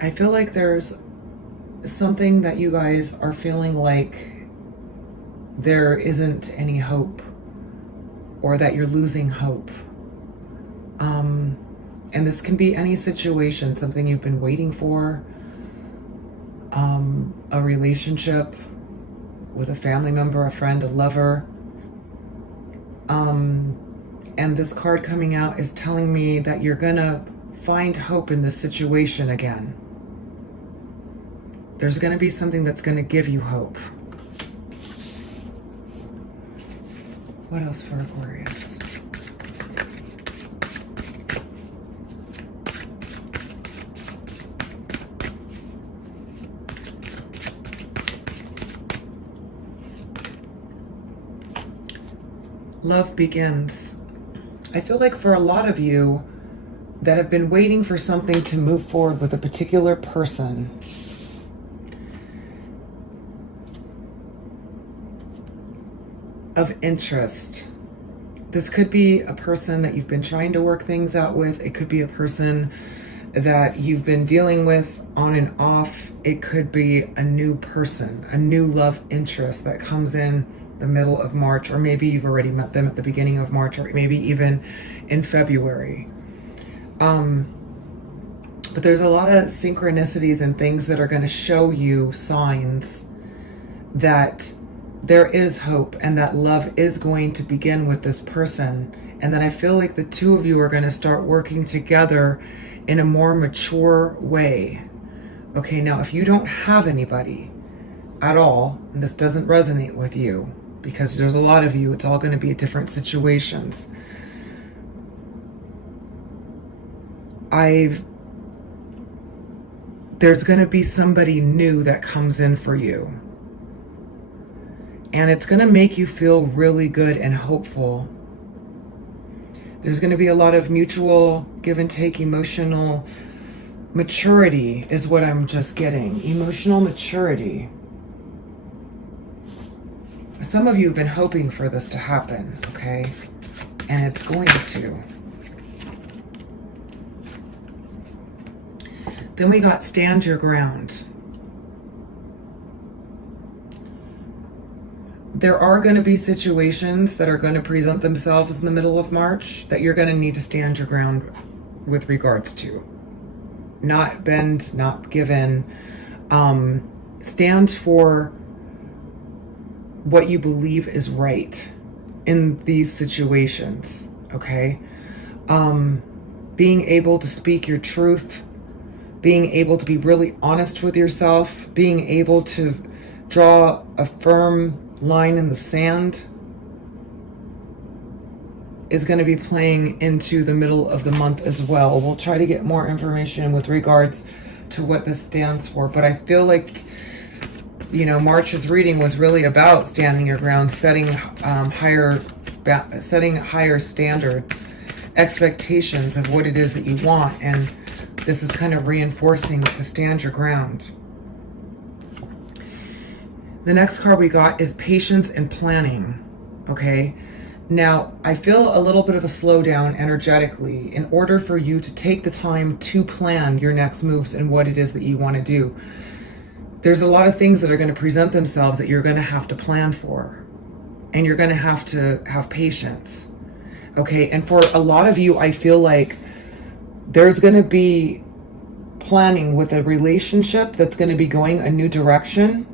I feel like there's something that you guys are feeling like there isn't any hope, or that you're losing hope. And this can be any situation, something you've been waiting for, a relationship with a family member, a friend, a lover. And this card coming out is telling me that you're gonna find hope in this situation again. There's gonna be something that's gonna give you hope. What else for Aquarius? Love begins. I feel like for a lot of you that have been waiting for something to move forward with a particular person, of interest. This could be a person that you've been trying to work things out with. It could be a person that you've been dealing with on and off. It could be a new person, a new love interest that comes in the middle of March, or maybe you've already met them at the beginning of March, or maybe even in February. But there's a lot of synchronicities and things that are going to show you signs that there is hope and that love is going to begin with this person. And then I feel like the two of you are going to start working together in a more mature way. Okay, now if you don't have anybody at all, and this doesn't resonate with you, because there's a lot of you, it's all going to be different situations. There's going to be somebody new that comes in for you. And it's going to make you feel really good and hopeful. There's going to be a lot of mutual give and take, emotional maturity is what I'm just getting. Emotional maturity. Some of you have been hoping for this to happen, okay? And it's going to. Then we got stand your ground. There are going to be situations that are going to present themselves in the middle of March that you're going to need to stand your ground with regards to. Not bend, not give in. Stand for what you believe is right in these situations, okay? Being able to speak your truth, being able to be really honest with yourself, being able to draw a firm line in the sand is going to be playing into the middle of the month as well. We'll try to get more information with regards to what this stands for, but I feel like, you know, March's reading was really about standing your ground, setting higher standards, expectations of what it is that you want, and this is kind of reinforcing to stand your ground. The next card we got is patience and planning, okay? Now, I feel a little bit of a slowdown energetically in order for you to take the time to plan your next moves and what it is that you want to do. There's a lot of things that are going to present themselves that you're going to have to plan for, and you're going to have patience, okay? And for a lot of you, I feel like there's going to be planning with a relationship that's going to be going a new direction,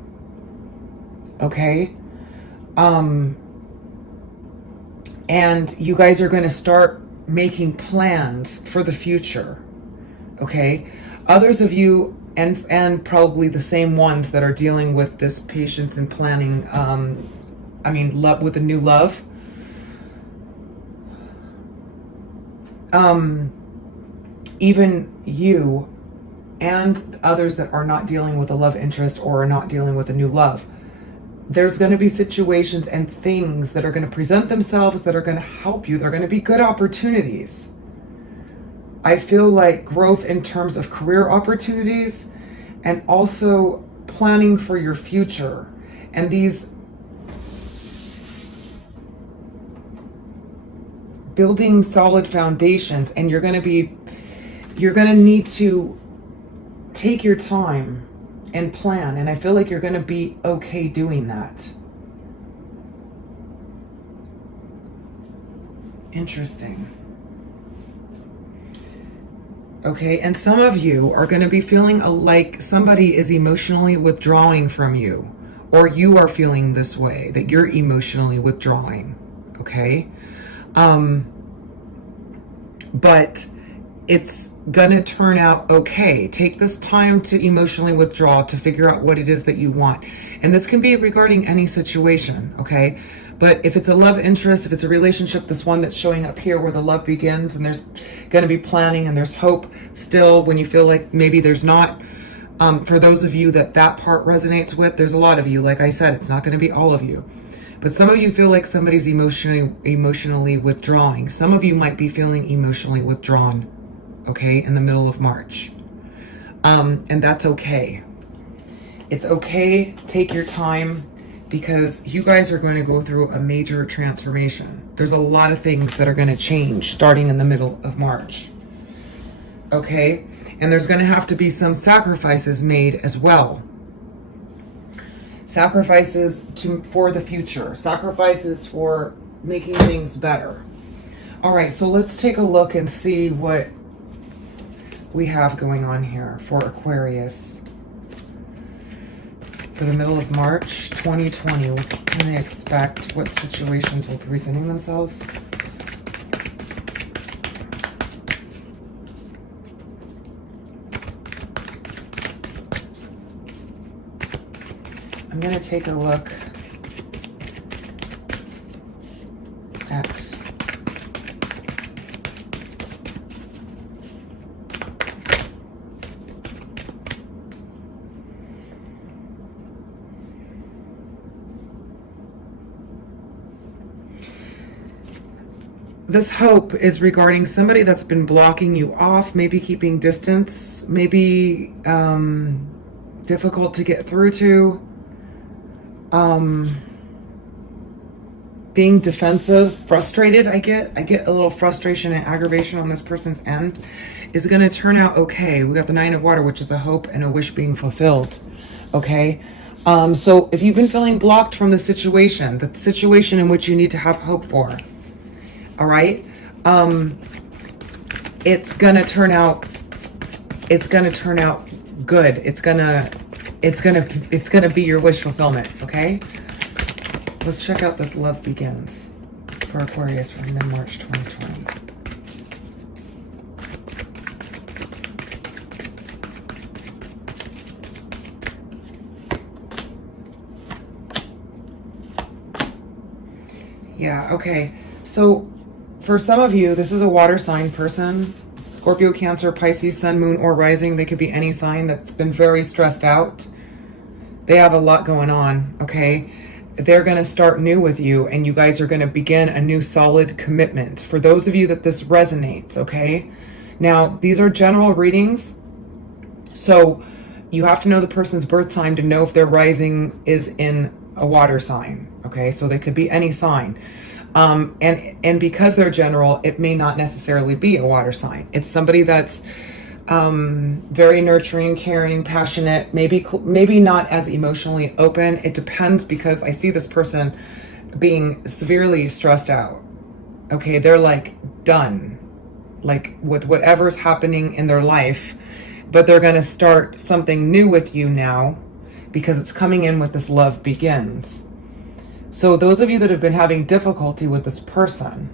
okay? And you guys are going to start making plans for the future, okay? Others of you, and probably the same ones that are dealing with this patience and planning, love with a new love, even you and others that are not dealing with a love interest or are not dealing with a new love, there's going to be situations and things that are going to present themselves that are going to help you. They're going to be good opportunities. I feel like growth in terms of career opportunities and also planning for your future. And these building solid foundations, and you're going to need to take your time and plan. And I feel like you're going to be okay doing that. Interesting. Okay, and some of you are going to be feeling like somebody is emotionally withdrawing from you, or you are feeling this way, that you're emotionally withdrawing. Okay, but it's gonna turn out okay. Take this time to emotionally withdraw, to figure out what it is that you want. And this can be regarding any situation, okay? But if it's a love interest, if it's a relationship, this one that's showing up here where the love begins, and there's gonna be planning and there's hope still when you feel like maybe there's not. For those of you that part resonates with, there's a lot of you. Like I said, it's not gonna be all of you. But some of you feel like somebody's emotionally withdrawing. Some of you might be feeling emotionally withdrawn, okay, in the middle of March. And that's okay. It's okay. Take your time, because you guys are going to go through a major transformation. There's a lot of things that are going to change starting in the middle of March. Okay? And there's going to have to be some sacrifices made as well. Sacrifices for the future. Sacrifices for making things better. All right, so let's take a look and see what we have going on here for Aquarius. For the middle of March 2020, what can they expect? What situations will be presenting themselves? I'm going to take a look at this hope is regarding somebody that's been blocking you off, maybe keeping distance, maybe difficult to get through to. Being defensive, frustrated. I get a little frustration and aggravation on this person's end. Is going to turn out okay. We got the Nine of Water, which is a hope and a wish being fulfilled. Okay. So if you've been feeling blocked from the situation in which you need to have hope for, all right, it's going to turn out good. It's gonna be your wish fulfillment. Okay. Let's check out this love begins for Aquarius from mid-March 2020. Yeah, okay. So for some of you, this is a water sign person. Scorpio, Cancer, Pisces, Sun, Moon, or Rising. They could be any sign that's been very stressed out. They have a lot going on, okay? They're going to start new with you, and you guys are going to begin a new solid commitment. For those of you that this resonates, okay? Now, these are general readings, so you have to know the person's birth time to know if their rising is in a water sign, okay? So they could be any sign. And because they're general, it may not necessarily be a water sign. It's somebody that's very nurturing, caring, passionate, maybe not as emotionally open. It depends, because I see this person being severely stressed out. Okay, they're like done, like with whatever's happening in their life, but they're going to start something new with you now, because it's coming in with this love begins. So those of you that have been having difficulty with this person,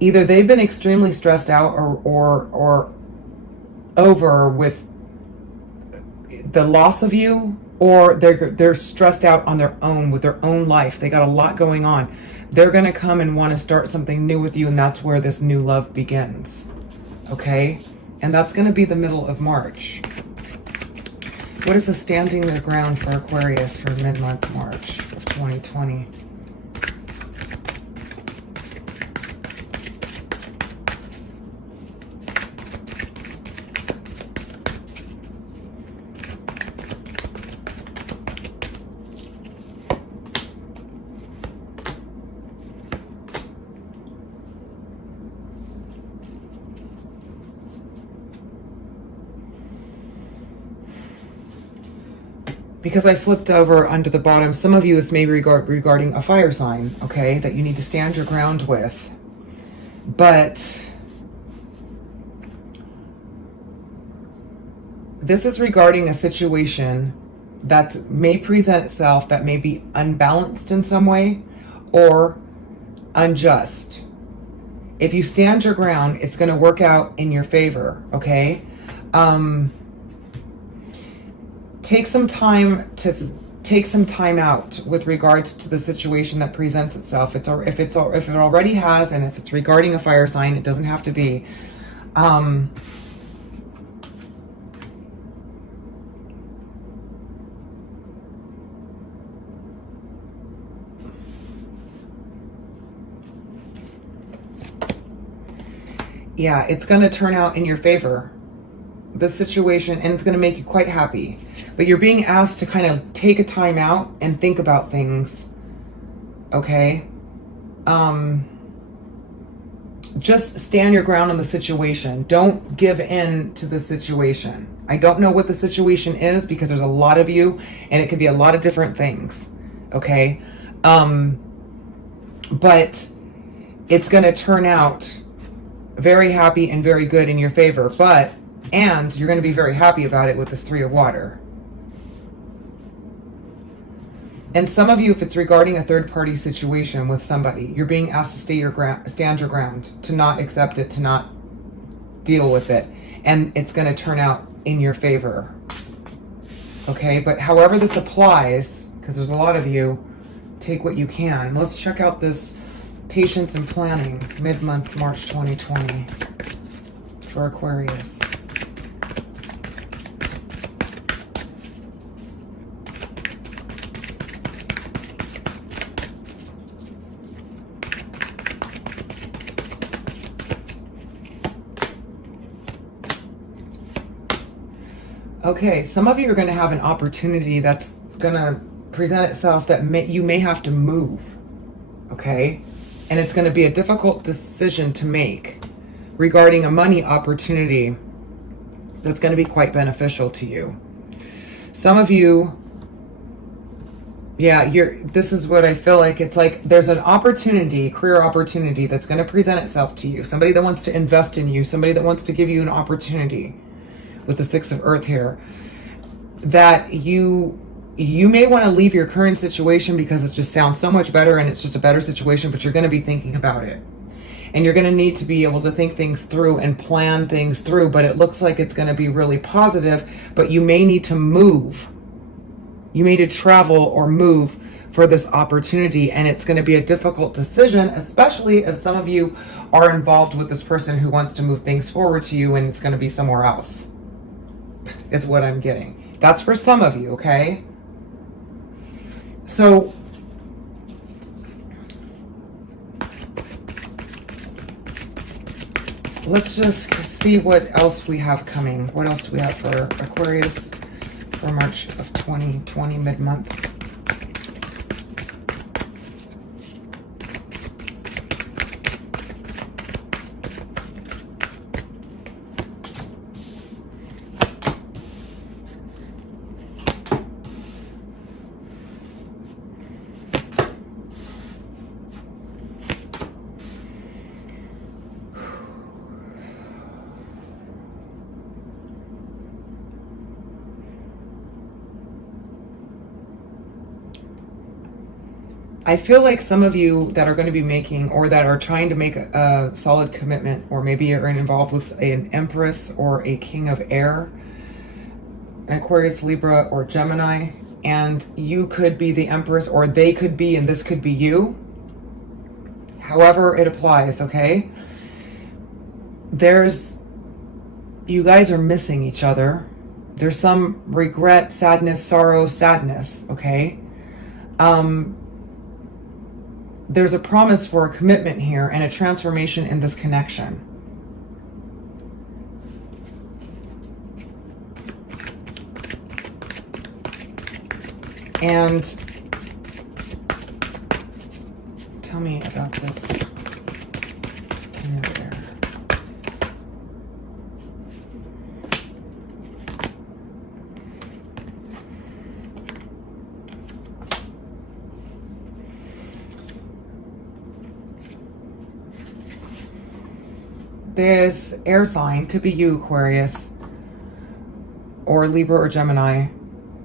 either they've been extremely stressed out or over with the loss of you, or they're stressed out on their own with their own life. They got a lot going on. They're going to come and want to start something new with you, and that's where this new love begins. Okay? And that's going to be the middle of March. What is the standing their ground for Aquarius for mid-month March of 2020? because I flipped over under the bottom, some of you, this may be regarding a fire sign, okay, that you need to stand your ground with. But this is regarding a situation that may present itself that may be unbalanced in some way or unjust. If you stand your ground, it's going to work out in your favor, okay? Take some time out with regards to the situation that presents itself. If it already has, and if it's regarding a fire sign, it doesn't have to be. Yeah, it's going to turn out in your favor, this situation, and it's going to make you quite happy. But you're being asked to kind of take a time out and think about things, okay? Just stand your ground on the situation. Don't give in to the situation. I don't know what the situation is because there's a lot of you, and it could be a lot of different things, okay? But it's going to turn out very happy and very good in your favor. And you're going to be very happy about it with this Three of Water. And some of you, if it's regarding a third-party situation with somebody, you're being asked to stand your ground, to not accept it, to not deal with it. And it's going to turn out in your favor. Okay, but however this applies, because there's a lot of you, take what you can. Let's check out this patience and planning, mid-month, March 2020, for Aquarius. Okay, some of you are going to have an opportunity that's going to present itself that you may have to move, okay? And it's going to be a difficult decision to make regarding a money opportunity that's going to be quite beneficial to you. Some of you, yeah, this is what I feel like. It's like there's an opportunity, career opportunity that's going to present itself to you. Somebody that wants to invest in you, somebody that wants to give you an opportunity. With the Six of Earth here, that you may want to leave your current situation because it just sounds so much better and it's just a better situation, but you're going to be thinking about it. And you're going to need to be able to think things through and plan things through, but it looks like it's going to be really positive, but you may need to move. You may need to travel or move for this opportunity, and it's going to be a difficult decision, especially if some of you are involved with this person who wants to move things forward to you and it's going to be somewhere else. Is what I'm getting. That's for some of you, okay? So let's just see what else we have coming. What else do we have for Aquarius for March of 2020, mid-month? I feel like some of you that are going to be making or that are trying to make a solid commitment, or maybe you're involved with an Empress or a King of Air, an Aquarius, Libra, or Gemini, and you could be the Empress or they could be, and this could be you. However it applies, okay? You guys are missing each other. There's some regret, sadness, sorrow, sadness, okay? There's a promise for a commitment here and a transformation in this connection. And tell me about this King of Air. this air sign, could be you, Aquarius, or Libra or Gemini,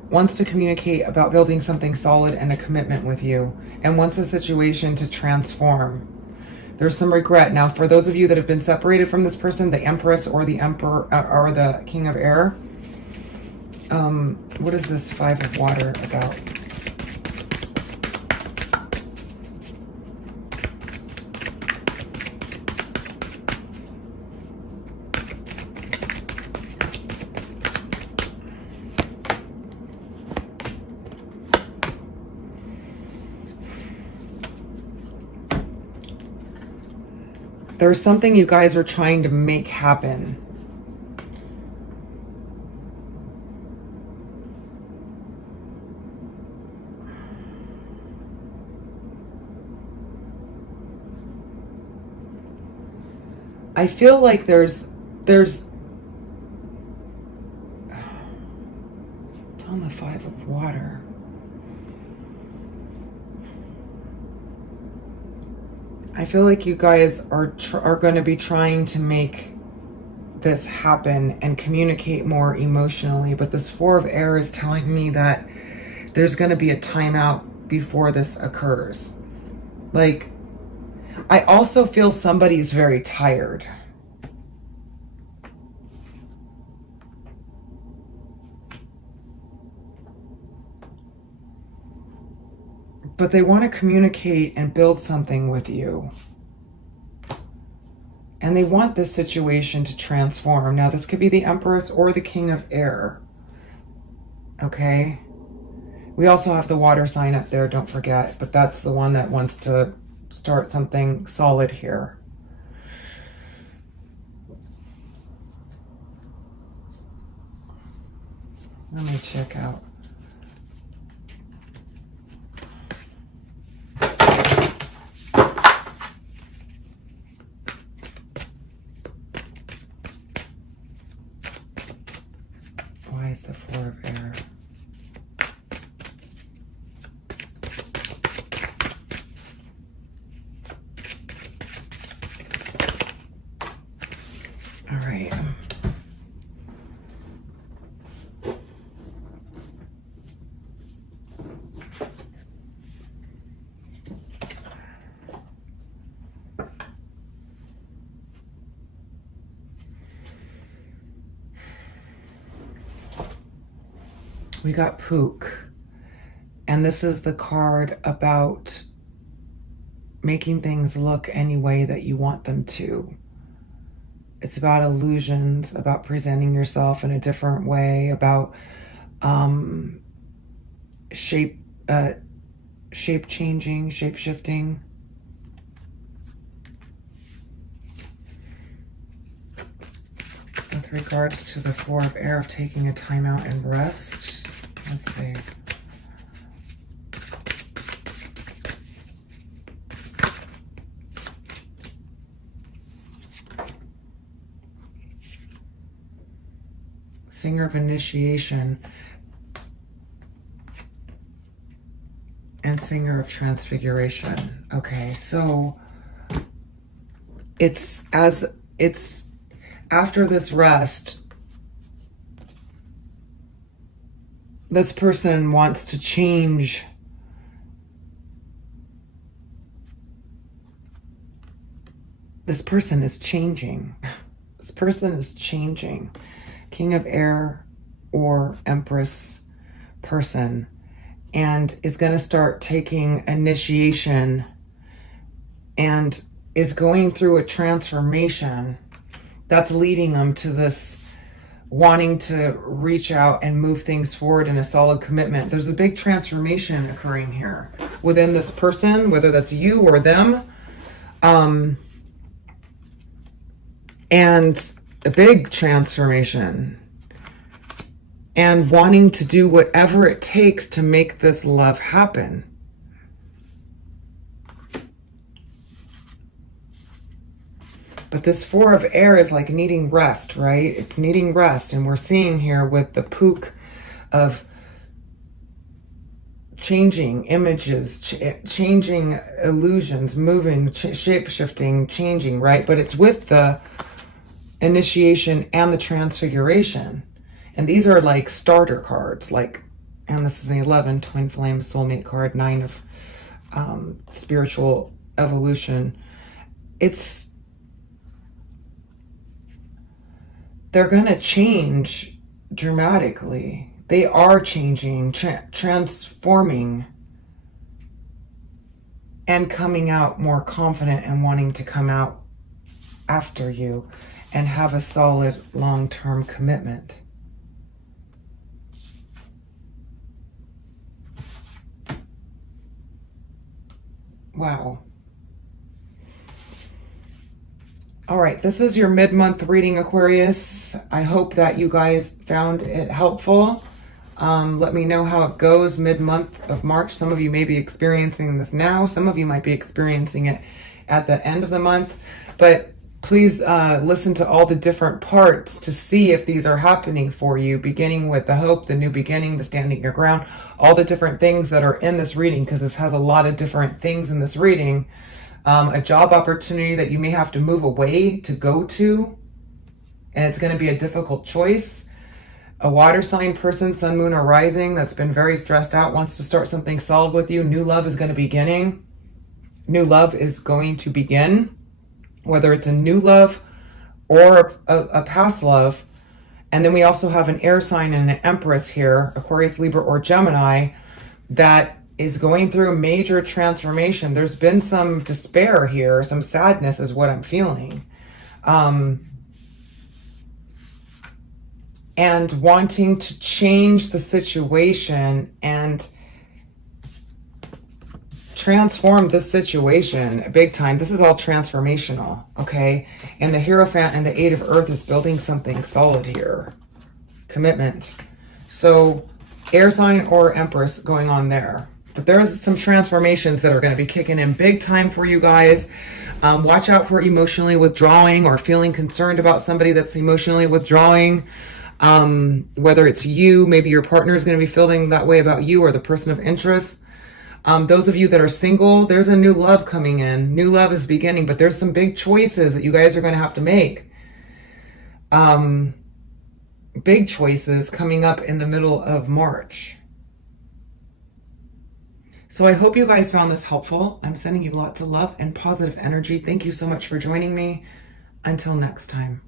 wants to communicate about building something solid and a commitment with you, and wants a situation to transform. There's some regret. Now, for those of you that have been separated from this person, the Empress or the Emperor or the King of Air, what is this Five of Water about? There's something you guys are trying to make happen. I feel like there's on the Five of Water. I feel like you guys are going to be trying to make this happen and communicate more emotionally, but this Four of Air is telling me that there's going to be a timeout before this occurs. Like, I also feel somebody's very tired. But they want to communicate and build something with you. And they want this situation to transform. Now, this could be the Empress or the King of Air. Okay? We also have the water sign up there, don't forget. But that's the one that wants to start something solid here. Let me check out. Why is the Four of Air? All right. We got Pook, and this is the card about making things look any way that you want them to. It's about illusions, about presenting yourself in a different way, about shape changing, shape shifting. With regards to the Four of Air of taking a time out and rest. Let's see. Singer of Initiation and Singer of Transfiguration. Okay, so it's after this rest, this person wants to change. This person is changing. This person is changing. King of Air or Empress person, and is going to start taking initiation and is going through a transformation that's leading them to this wanting to reach out and move things forward in a solid commitment. There's a big transformation occurring here within this person, whether that's you or them. And a big transformation. And wanting to do whatever it takes to make this love happen. But this Four of Air is like needing rest, right? It's needing rest. And we're seeing here with the Pook of changing images, changing illusions, moving, shape-shifting, changing, right? But it's with the initiation, and the transfiguration. And these are like starter cards, like, and this is an 11, twin flame, soulmate card, 9 of spiritual evolution. They're going to change dramatically. They are changing, transforming, and coming out more confident and wanting to come out after you and have a solid long-term commitment. Wow. All right, this is your mid-month reading, Aquarius. I hope that you guys found it helpful. Let me know how it goes mid-month of March. Some of you may be experiencing this now. Some of you might be experiencing it at the end of the month. But please listen to all the different parts to see if these are happening for you, beginning with the hope, the new beginning, the standing your ground, all the different things that are in this reading, because this has a lot of different things in this reading. A job opportunity that you may have to move away to go to, and it's going to be a difficult choice. A water sign person, sun, moon, or rising, that's been very stressed out, wants to start something solid with you. New love is going to begin. New love is going to begin, whether it's a new love or a past love. And then we also have an air sign and an empress here, Aquarius, Libra, or Gemini, that is going through a major transformation. There's been some despair here, some sadness is what I'm feeling. And wanting to change the situation and transform this situation big time. This is all transformational, okay? And the Hierophant and the Eight of Earth is building something solid here. Commitment. So air sign or empress going on there. But there's some transformations that are going to be kicking in big time for you guys. Watch out for emotionally withdrawing or feeling concerned about somebody that's emotionally withdrawing. Whether it's you, maybe your partner is going to be feeling that way about you or the person of interest. Those of you that are single, there's a new love coming in. New love is beginning, but there's some big choices that you guys are going to have to make. Big choices coming up in the middle of March. So I hope you guys found this helpful. I'm sending you lots of love and positive energy. Thank you so much for joining me. Until next time.